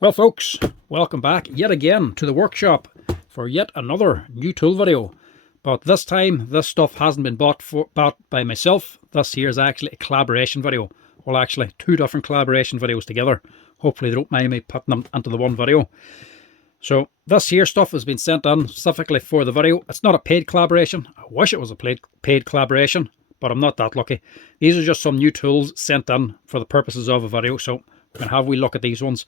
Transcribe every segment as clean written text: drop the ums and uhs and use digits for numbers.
Well folks, welcome back yet again to the workshop for yet another new tool video. But this time this stuff hasn't been bought by myself. This here is actually a collaboration video. Well, actually two different collaboration videos together. Hopefully they don't mind me putting them into the one video. So this here stuff has been sent in specifically for the video. It's not a paid collaboration. I wish it was a paid collaboration, but I'm not that lucky. These are just some new tools sent in for the purposes of a video. So we're going to have a wee look at these ones.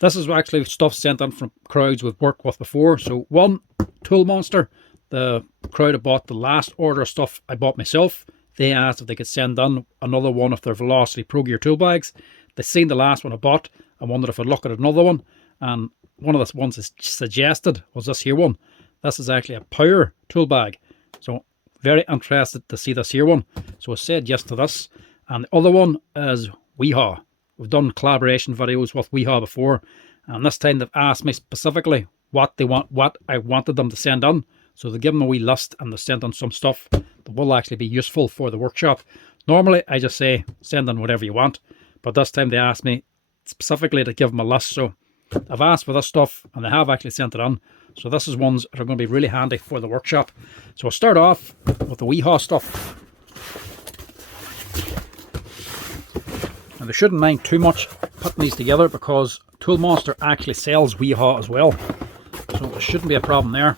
This is actually stuff sent in from crowds we've worked with before. So one, Tool Monster, the crowd that bought the last order of stuff I bought myself. They asked if they could send in another one of their Velocity Pro Gear tool bags. They seen the last one I bought and wondered if I'd look at another one. And one of the ones that suggested was this here one. This is actually a Power tool bag. So very interested to see this here one. So I said yes to this. And the other one is Wiha. We've done collaboration videos with Wiha before, and this time they've asked me specifically what I wanted them to send in. So they give them a wee list and they send in some stuff that will actually be useful for the workshop. Normally I just say send in whatever you want, but this time they asked me specifically to give them a list. So I've asked for this stuff and they have actually sent it in. So this is ones that are going to be really handy for the workshop. So I'll start off with the Wiha stuff. Now they shouldn't mind too much putting these together because Tool Monster actually sells Wiha as well. So there shouldn't be a problem there.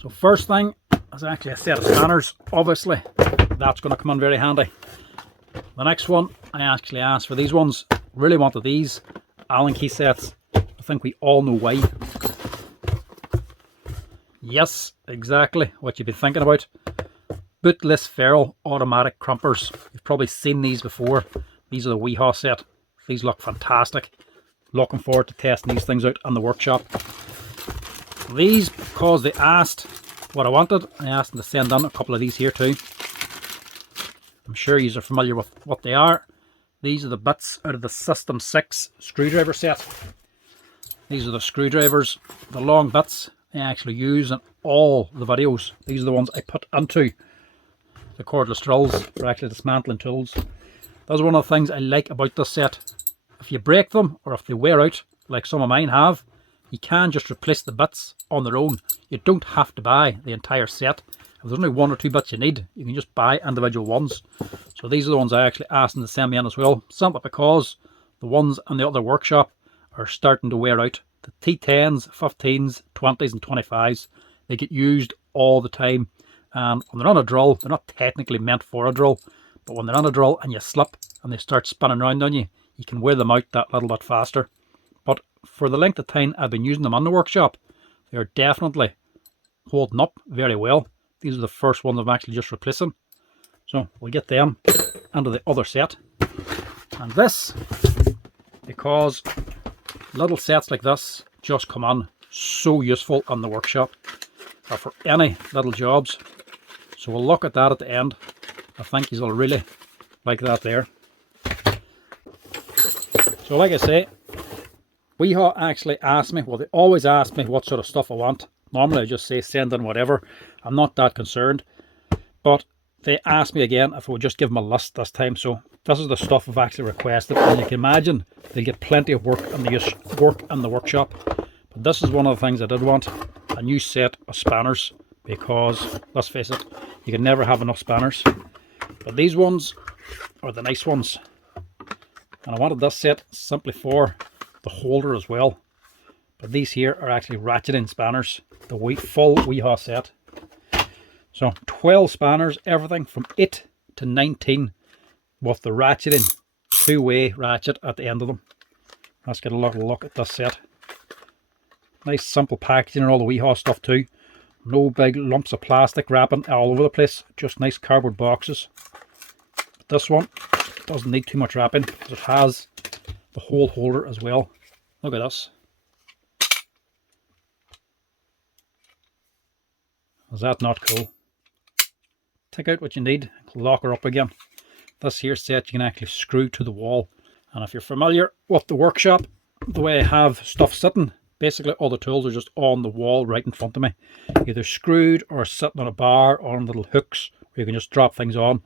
So first thing is actually a set of spanners. Obviously that's going to come in very handy. The next one, I actually asked for these ones. Really wanted these Allen key sets. I think we all know why. Yes, exactly what you've been thinking about. Bootlace ferrule automatic crimpers. You've probably seen these before. These are the Wiha set. These look fantastic. Looking forward to testing these things out in the workshop. These, because they asked what I wanted, I asked them to send in a couple of these here too. I'm sure you are familiar with what they are. These are the bits out of the System 6 screwdriver set. These are the screwdrivers, the long bits I actually use in all the videos. These are the ones I put into the cordless drills for actually dismantling tools. That's one of the things I like about this set. If you break them or if they wear out, like some of mine have, you can just replace the bits on their own. You don't have to buy the entire set. If there's only one or two bits you need, you can just buy individual ones. So these are the ones I actually asked them to send me in as well, simply because the ones in the other workshop are starting to wear out. The T10s, 15s, 20s and 25s, they get used all the time. And when they're on a drill, they're not technically meant for a drill. But when they're on a drill and you slip and they start spinning around on you, you can wear them out that little bit faster. But for the length of time I've been using them on the workshop, they are definitely holding up very well. These are the first ones I'm actually just replacing. So we'll get them into the other set. And this, because little sets like this just come on so useful on the workshop or for any little jobs. So we'll look at that at the end. I think you'll really like that there. So like I say, Wiha actually asked me, well they always ask me what sort of stuff I want. Normally I just say send in whatever. I'm not that concerned. But they asked me again if I would just give them a list this time. So this is the stuff I've actually requested. And you can imagine they'll get plenty of work in the workshop. But this is one of the things I did want. A new set of spanners. Because, let's face it, you can never have enough spanners. But these ones are the nice ones. And I wanted this set simply for the holder as well. But these here are actually ratcheting spanners. The full Wiha set. So 12 spanners, everything from 8 to 19 with the ratcheting two-way ratchet at the end of them. Let's get a look at this set. Nice simple packaging and all the Wiha stuff too. No big lumps of plastic wrapping all over the place. Just nice cardboard boxes. But this one doesn't need too much wrapping because it has the whole holder as well. Look at this. Is that not cool? Take out what you need, lock her up again. This here set you can actually screw to the wall. And if you're familiar with the workshop, the way I have stuff sitting, basically all the tools are just on the wall right in front of me. Either screwed or sitting on a bar or on little hooks where you can just drop things on.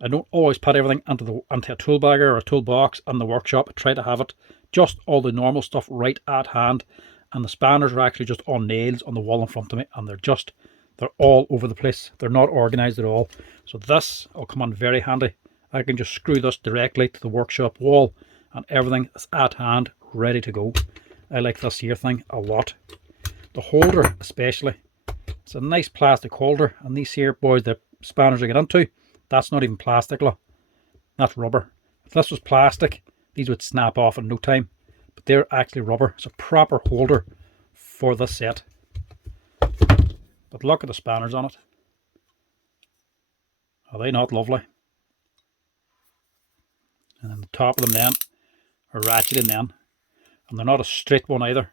I don't always put everything into a tool bagger or a toolbox in the workshop. I try to have it just all the normal stuff right at hand, and the spanners are actually just on nails on the wall in front of me, and they're all over the place. They're not organized at all. So this will come on very handy. I can just screw this directly to the workshop wall and everything is at hand, ready to go. I like this here thing a lot. The holder especially. It's a nice plastic holder, and these here, boys, the spanners I get into, that's not even plastic, look. That's rubber. If this was plastic, these would snap off in no time, but they're actually rubber. It's a proper holder for this set. But look at the spanners on it. Are they not lovely? And then the top of them then are ratcheting then, and they're not a straight one either.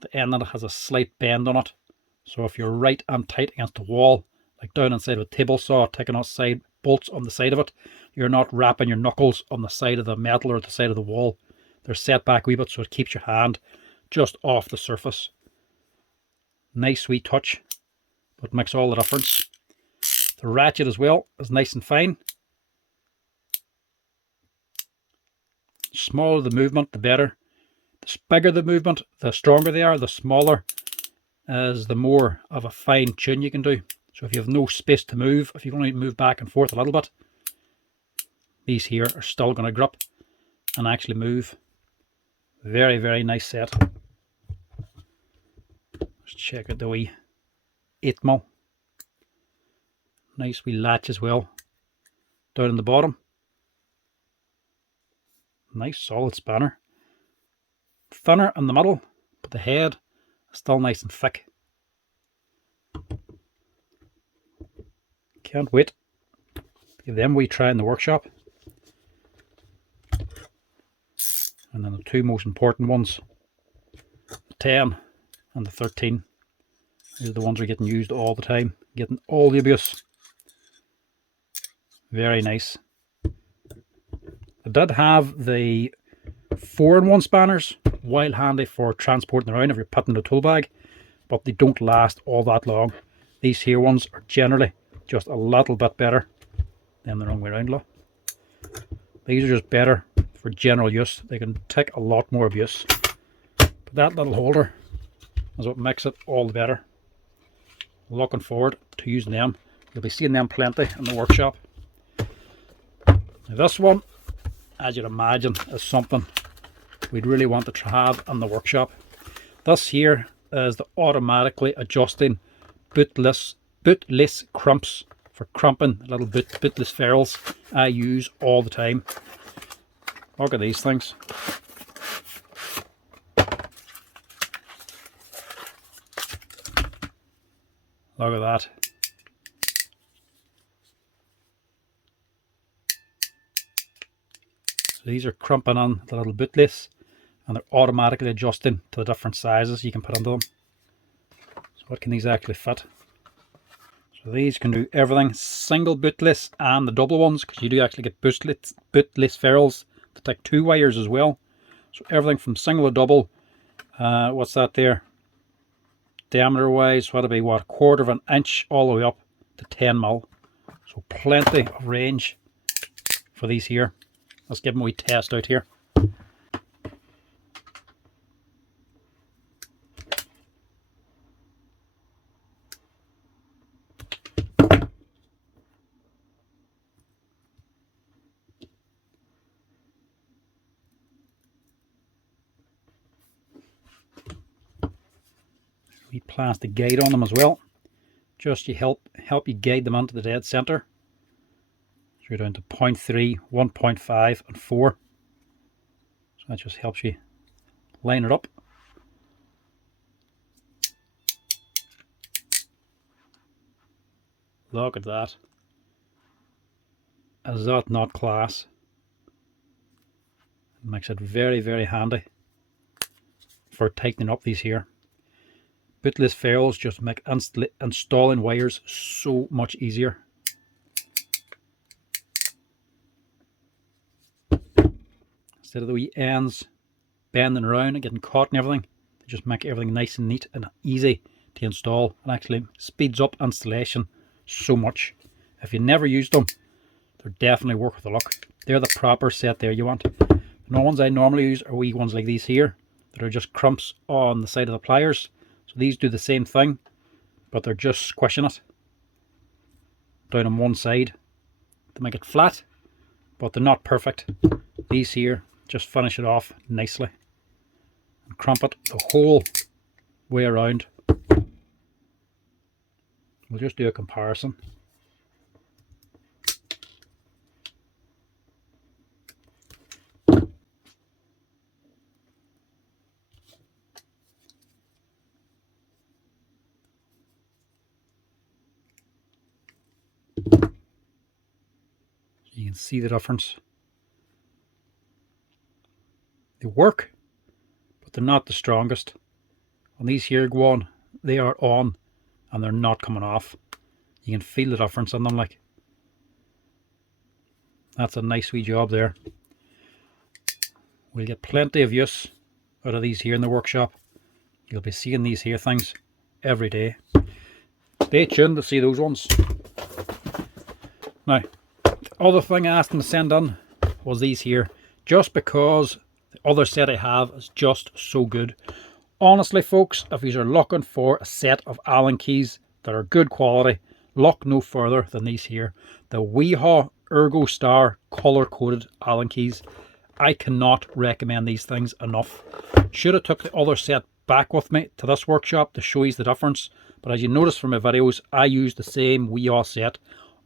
The end of it has a slight bend on it, so if you're right and tight against the wall, like down inside of a table saw, taking off side bolts on the side of it, you're not wrapping your knuckles on the side of the metal or the side of the wall. They're set back a wee bit so it keeps your hand just off the surface. Nice sweet touch, but makes all the difference. The ratchet as well is nice and fine. Smaller the movement, the better. The bigger the movement, the stronger they are. The smaller is the more of a fine tune you can do. So if you have no space to move, if you only move back and forth a little bit, these here are still going to grip and actually move. Very, very nice set. Let's check out the wee 8mm. Nice wee latch as well down in the bottom. Nice solid spanner. Thinner in the middle, but the head is still nice and thick. Can't wait to give them a wee try in the workshop. And then the two most important ones, the 10 and the 13. These are the ones that are getting used all the time, getting all the abuse. Very nice. I did have the 4-in-1 spanners, while handy for transporting around if you're putting in a tool bag, but they don't last all that long. These here ones are generally just a little bit better than the wrong way around. Look. These are just better for general use. They can take a lot more abuse. But that little holder is what makes it all the better. Looking forward to using them. You'll be seeing them plenty in the workshop. Now this one, as you'd imagine, is something we'd really want to have in the workshop. This here is the automatically adjusting bootlace crimps for crimping little bootless ferrules I use all the time. Look at these things. Look at that. So these are crimping on the little bootlace, and they're automatically adjusting to the different sizes you can put into them. So what can these actually fit? So these can do everything, single bootlace and the double ones, because you do actually get bootlace ferrules that take 2 wires as well. So everything from single to double. What's that there? Diameter wise, what'll be what, 1/4 of an inch all the way up to 10mm. So plenty of range for these here. Let's give them a wee test out here. Wee plastic guide on them as well, just to help you guide them onto the dead center. So you're down to 0.3, 1.5 and 4. So that just helps you line it up. Look at that. Is that not class? It makes it very, very handy for tightening up these here. Bootless ferrules just make installing wires so much easier. Instead of the wee ends bending around and getting caught and everything, they just make everything nice and neat and easy to install, and actually speeds up installation so much. If you never used them, they're definitely worth a look. They're the proper set there you want. The ones I normally use are wee ones like these here that are just crimps on the side of the pliers. So these do the same thing, but they're just squishing it down on one side to make it flat, but they're not perfect. These here just finish it off nicely and crimp it the whole way around. We'll just do a comparison. You can see the difference. They work, but they're not the strongest. On these here go on, they are on and they're not coming off. You can feel the difference in them. Like, that's a nice wee job there. We'll get plenty of use out of these here in the workshop. You'll be seeing these here things every day. Stay tuned to see those ones. Now, the other thing I asked them to send in was these here, just because the other set I have is just so good. Honestly folks, if you are looking for a set of Allen keys that are good quality, look no further than these here. The Wiha Ergo Star color coded Allen keys. I cannot recommend these things enough. Should have took the other set back with me to this workshop to show you the difference, but as you notice from my videos, I use the same Wiha set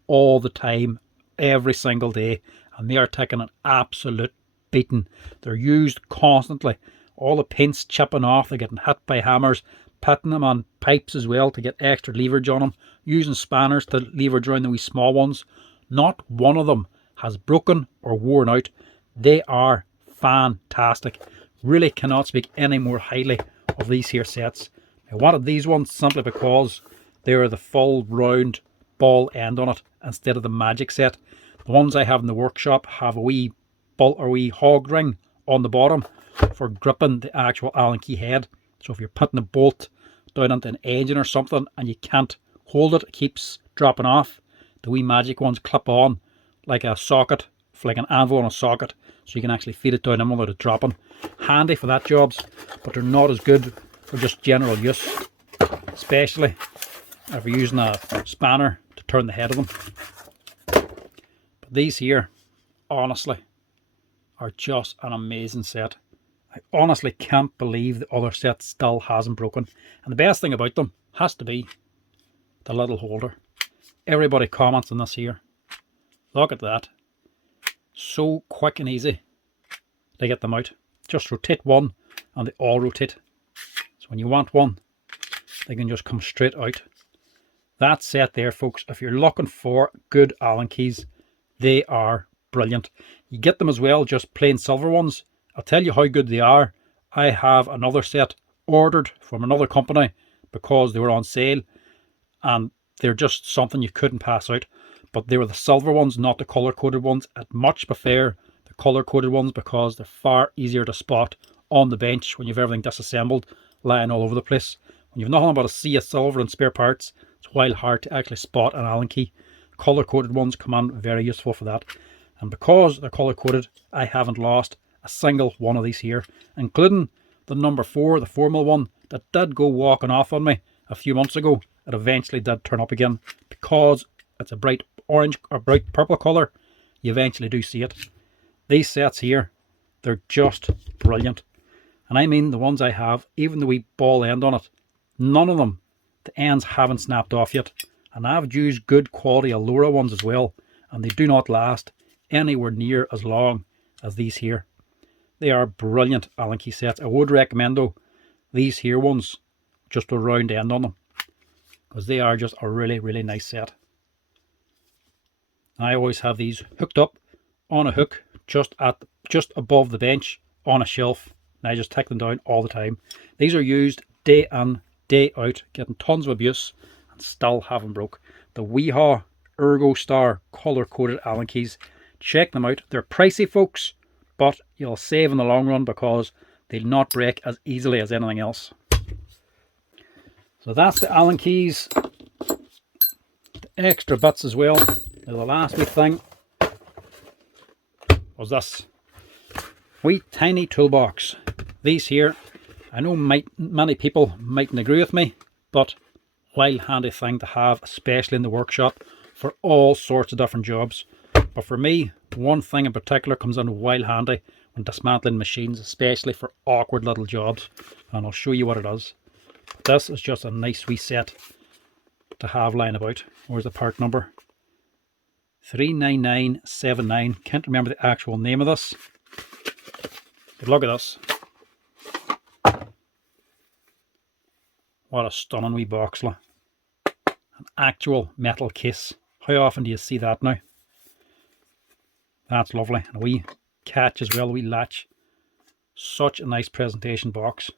all the time, every single day, and they are taking an absolute beating. They're used constantly. All the pins chipping off, they're getting hit by hammers, putting them on pipes as well to get extra leverage on them, using spanners to leverage around the wee small ones. Not one of them has broken or worn out. They are fantastic. Really cannot speak any more highly of these here sets. I wanted these ones simply because they are the full round ball end on it instead of the magic set. The ones I have in the workshop have a wee bolt or wee hog ring on the bottom for gripping the actual Allen key head. So if you're putting a bolt down into an engine or something and you can't hold it, it keeps dropping off. The wee magic ones clip on like a socket, like an anvil on a socket, so you can actually feed it down in without it dropping. Handy for that jobs, but they're not as good for just general use, especially if you're using a spanner to turn the head of them. But these here, honestly, are just an amazing set. I honestly can't believe the other set still hasn't broken. And the best thing about them has to be the little holder. Everybody comments on this here. Look at that. So quick and easy to get them out. Just rotate one and they all rotate. So when you want one, they can just come straight out. That set there, folks, if you're looking for good Allen keys, they are brilliant. You get them as well, just plain silver ones. I'll tell you how good they are. I have another set ordered from another company because they were on sale, and they're just something you couldn't pass out. But they were the silver ones, not the color coded ones. I'd much prefer the color coded ones because they're far easier to spot on the bench when you've everything disassembled, lying all over the place. When you've nothing but a sea of silver and spare parts, it's wild hard to actually spot an Allen key. Color coded ones come in very useful for that. And because they're color coded, I haven't lost a single one of these here, including the number 4, the 4mm one that did go walking off on me a few months ago. It eventually did turn up again because it's a bright orange or bright purple color. You eventually do see it. These sets here, they're just brilliant. And I mean the ones I have, even the wee ball end on it, none of them, the ends haven't snapped off yet. And I've used good quality Allura ones as well, and they do not last anywhere near as long as these here. They are brilliant Allen key sets. I would recommend though these here ones, just a round end on them, because they are just a really nice set. I always have these hooked up on a hook just above the bench on a shelf, and I just take them down all the time. These are used day in, day out, getting tons of abuse and still haven't broke. The Wiha Ergo Star color coded Allen keys. Check them out. They're pricey, folks, but you'll save in the long run because they'll not break as easily as anything else. So that's the Allen keys. The extra bits as well. Now the last wee thing was this. Wee tiny toolbox. These here, I know many people mightn't agree with me, but wild handy thing to have, especially in the workshop for all sorts of different jobs. But for me, one thing in particular comes in wild handy when dismantling machines, especially for awkward little jobs, and I'll show you what it is. This is just a nice wee set to have lying about. Where's the part number? 39979. Can't remember the actual name of this. But look at this. What a stunning wee box. An actual metal case. How often do you see that now? That's lovely. And a wee catch as well, a wee latch. Such a nice presentation box.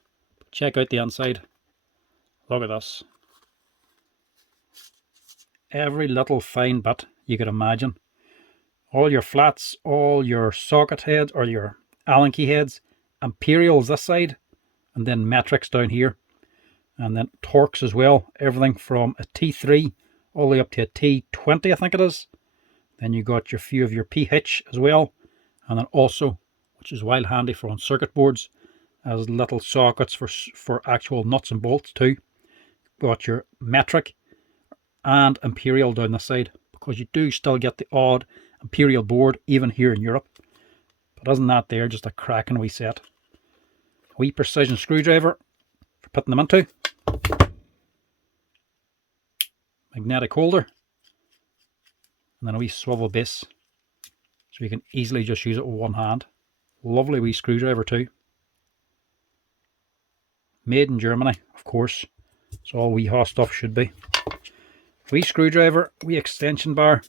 Check out the inside. Look at this. Every little fine bit you could imagine. All your flats, all your socket heads or your Allen key heads, imperials this side, and then metrics down here, and then torques as well. Everything from a T3 all the way up to a T20, I think it is. Then you got your few of your P-hitch as well, and then also, which is wild handy for on circuit boards, as little sockets for actual nuts and bolts too. Got your metric and imperial down the side, because you do still get the odd imperial board even here in Europe. But isn't that there just a cracking wee set? A wee precision screwdriver for putting them into. Magnetic holder. And then a wee swivel base, so you can easily just use it with one hand. Lovely wee screwdriver too. Made in Germany, of course. It's all Wiha stuff should be. Wee screwdriver, wee extension bar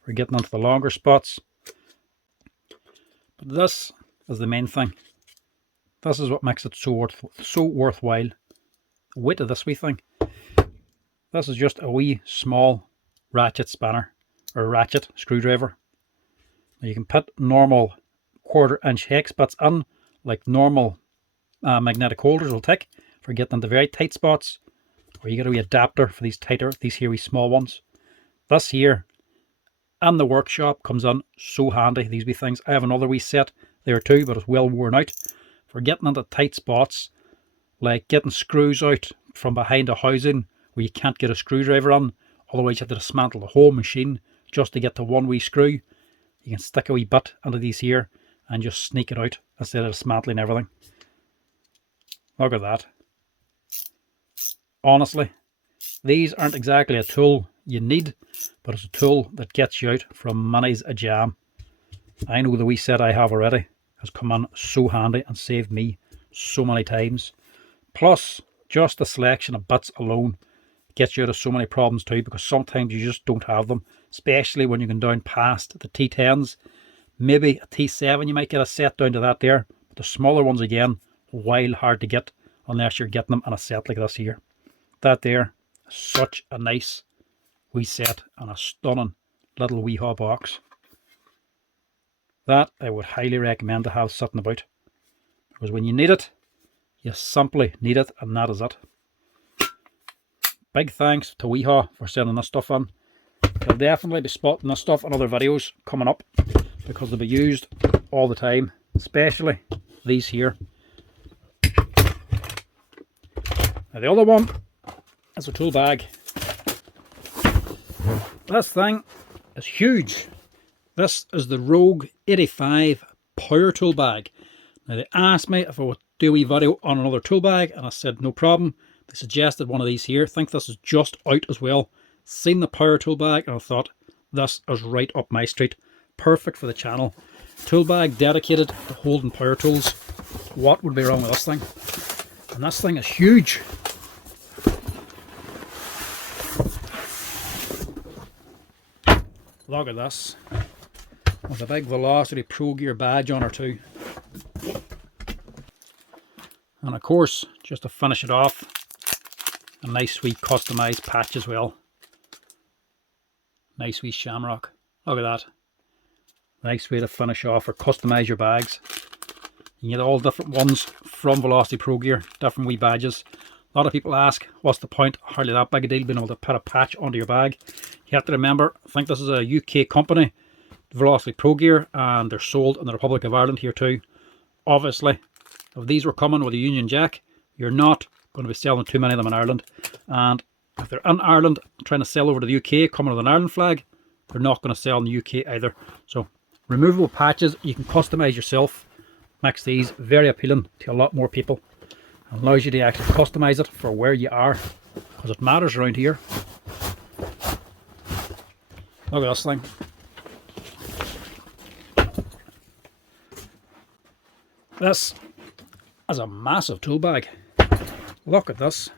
for getting onto the longer spots. But this is the main thing. This is what makes it so worthwhile. The weight of this wee thing. This is just a wee small ratchet spanner or ratchet screwdriver. Now you can put normal 1/4 inch hex bits in, like normal magnetic holders will take for getting into very tight spots, or you get a wee adapter for these here wee small ones. This here in the workshop comes in so handy, these wee things. I have another wee set there too, but it's well worn out for getting into tight spots, like getting screws out from behind a housing where you can't get a screwdriver on. Otherwise you have to dismantle the whole machine just to get to one wee screw. You can stick a wee bit into these here and just sneak it out instead of dismantling everything. Look at that. Honestly, these aren't exactly a tool you need, but it's a tool that gets you out from many's a jam. I know the wee set I have already has come in so handy and saved me so many times. Plus, just the selection of bits alone gets you out of so many problems too, because sometimes you just don't have them, especially when you can down past the T10s. Maybe a T7 you might get a set down to that there, but the smaller ones again, wild hard to get unless you're getting them in a set like this here. That there, such a nice wee set and a stunning little Wiha box. That I would highly recommend to have sitting about, because when you need it, you simply need it, and that is it. Big thanks to Wiha for sending this stuff in. You'll definitely be spotting this stuff in other videos coming up, because they'll be used all the time, especially these here. Now the other one is a tool bag. This thing is huge. This is the Rouge 85 Power Tool Bag. Now they asked me if I would do a wee video on another tool bag, and I said no problem. They suggested one of these here. I think this is just out as well. Seen the Power Tool Bag and I thought this is right up my street. Perfect for the channel. Tool bag dedicated to holding power tools. What would be wrong with this thing? And this thing is huge. Look at this. With a big Velocity Pro Gear badge on her too. And of course, just to finish it off, a nice wee customized patch as well. Nice wee shamrock. Look at that. Nice way to finish off or customize your bags. You get all different ones from Velocity Pro Gear, different wee badges. A lot of people ask, what's the point? Hardly that big a deal being able to put a patch onto your bag. You have to remember, I think this is a UK company, Velocity Pro gear, and they're sold in the Republic of Ireland here too. Obviously, if these were coming with a Union Jack, you're not going to be selling too many of them in Ireland. And if they're in Ireland trying to sell over to the UK, coming with an Ireland flag, they're not going to sell in the UK either. So removable patches, you can customize yourself. Makes these very appealing to a lot more people. It allows you to actually customize it for where you are, because it matters around here. Look at this thing. This is a massive tool bag. Look at this.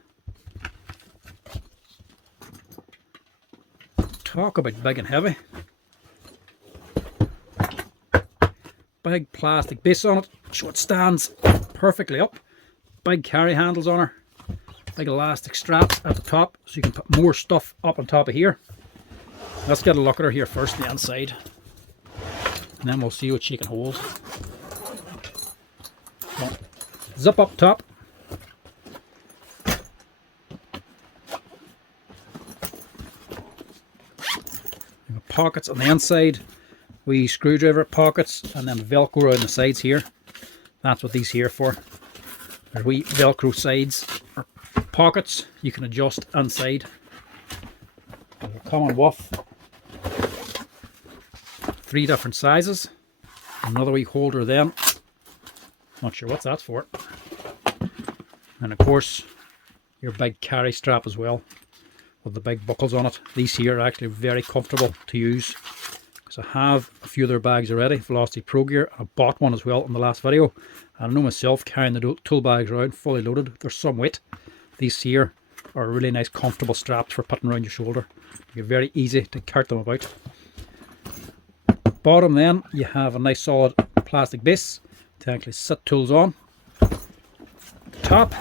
Talk about big and heavy. Big plastic base on it, so it stands perfectly up. Big carry handles on her. Big elastic straps at the top, so you can put more stuff up on top of here. Let's get a look at her here first, the inside. And then we'll see what she can hold. So, zip up top. Pockets on the inside, wee screwdriver pockets, and then velcro around the sides here. That's what these here for. There's wee velcro sides or pockets you can adjust inside. They're coming with 3 different sizes. Another wee holder then. Not sure what that's for. And of course your big carry strap as well, with the big buckles on it. These here are actually very comfortable to use, because I have a few of their bags already, Velocity Pro gear. I bought one as well in the last video. I know myself carrying the tool bags around fully loaded, there's some weight. These here are really nice comfortable straps for putting around your shoulder. They're very easy to cart them about. Bottom then, you have a nice solid plastic base to actually sit tools on. Top,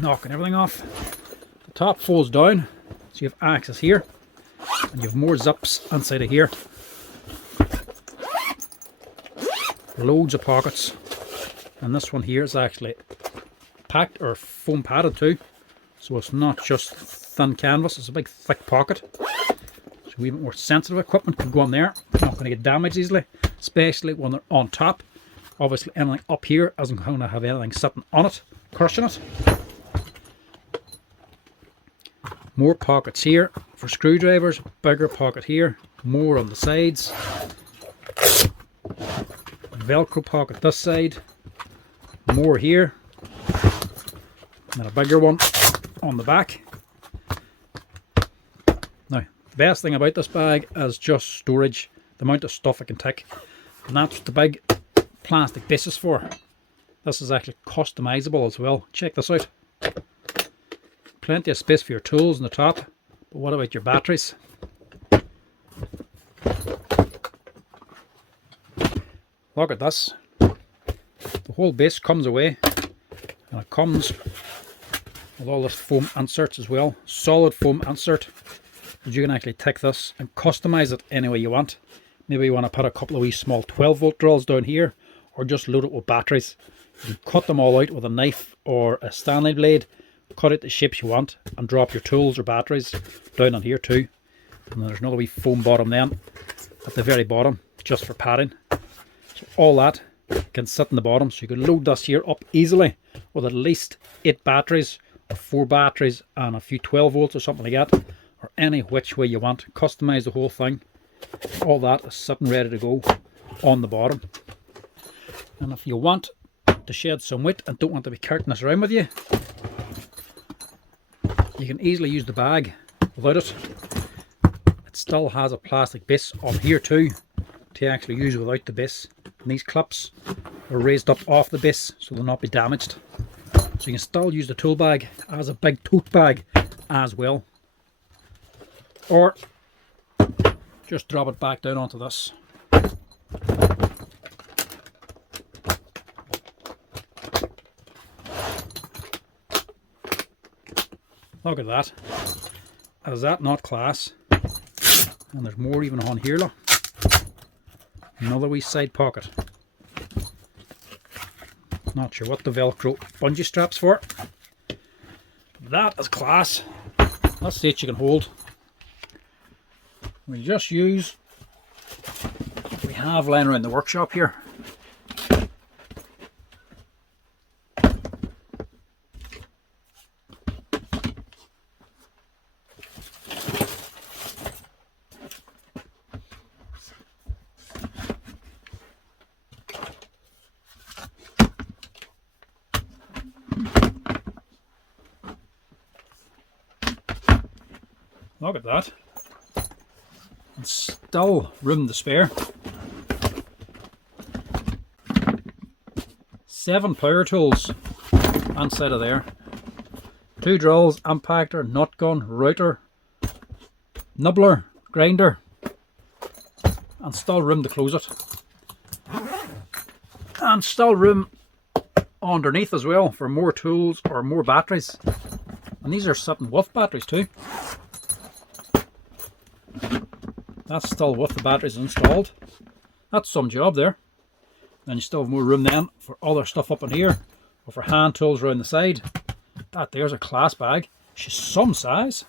knocking everything off. The top folds down, so you have access here, and you have more zips inside of here. Loads of pockets, and this one here is actually packed or foam padded too, so it's not just thin canvas, it's a big thick pocket. So a wee bit more sensitive equipment can go on there, not going to get damaged easily, especially when they're on top. Obviously anything up here isn't going to have anything sitting on it, crushing it. More pockets here for screwdrivers, bigger pocket here, more on the sides. Velcro pocket this side, more here, and then a bigger one on the back. Now, the best thing about this bag is just storage, the amount of stuff it can take, and that's what the big plastic base is for. This is actually customizable as well. Check this out. Plenty of space for your tools on the top, but what about your batteries? Look at this. The whole base comes away, and it comes with all this foam inserts as well. Solid foam insert. You can actually take this and customize it any way you want. Maybe you want to put a couple of wee small 12-volt drills down here, or just load it with batteries. You can cut them all out with a knife or a Stanley blade. Cut it the shapes you want and drop your tools or batteries down on here too. And then there's another wee foam bottom then at the very bottom, just for padding. So all that can sit in the bottom, so you can load this here up easily with at least 8 batteries or 4 batteries and a few 12 volts or something like that, or any which way you want. Customize the whole thing. All that is sitting ready to go on the bottom. And if you want to shed some weight and don't want to be carting this around with you, you can easily use the bag without it. It still has a plastic base on here too to actually use without the base. And these clips are raised up off the base so they'll not be damaged. So you can still use the tool bag as a big tote bag as well. Or just drop it back down onto this. Look at that. Is that not class? And there's more even on here, look. Another wee side pocket. Not sure what the Velcro bungee strap's for. That is class. Let's see what you can hold. we'll just use what we have lying around the workshop here. Look at that. And still room to spare. 7 power tools inside of there. 2 drills, impactor, nut gun, router, nibbler, grinder, and still room to close it. And still room underneath as well for more tools or more batteries. And these are sitting with batteries too. That's still with the batteries installed. That's some job there. Then you still have more room then for other stuff up in here, or for hand tools around the side. That there's a class bag. She's some size.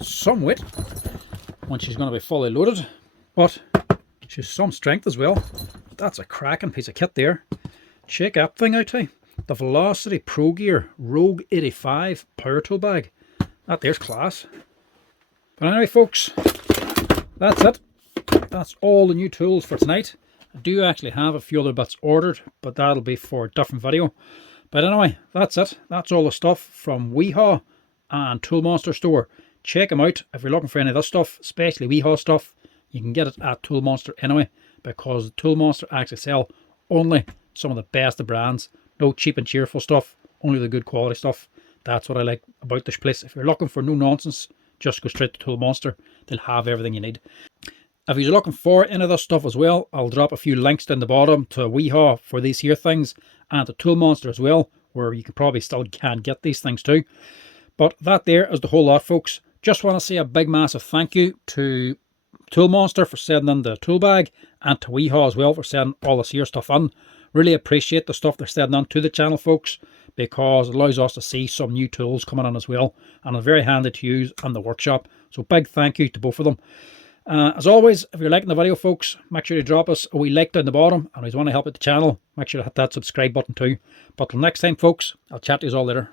Some weight when she's going to be fully loaded, but she's some strength as well. That's a cracking piece of kit there. Check that thing out too. The Velocity Pro Gear Rouge 85 Power Tool Bag. That there's class. But anyway folks, that's it. That's all the new tools for tonight. I do actually have a few other bits ordered, but that'll be for a different video. But anyway, that's it. That's all the stuff from Wiha and Tool Monster store. Check them out if you're looking for any of this stuff, especially Wiha stuff. You can get it at Tool Monster anyway, because Tool Monster actually sell only some of the best of brands. No cheap and cheerful stuff, only the good quality stuff. That's what I like about this place. If you're looking for no nonsense, just go straight to Tool Monster. They'll have everything you need. If you're looking for any of this stuff as well, I'll drop a few links down the bottom to Wiha for these here things, and to Tool Monster as well, where you can probably still can get these things too. But that there is the whole lot, folks. Just want to say a big massive thank you to Tool Monster for sending in the tool bag, and to Wiha as well for sending all this here stuff in. Really appreciate the stuff they're sending on to the channel, folks, because it allows us to see some new tools coming on as well, and are very handy to use in the workshop. So big thank you to both of them. As always, if you're liking the video, folks, make sure to drop us a wee like down the bottom, and if you want to help out the channel, make sure to hit that subscribe button too. But till next time, folks, I'll chat to you all later.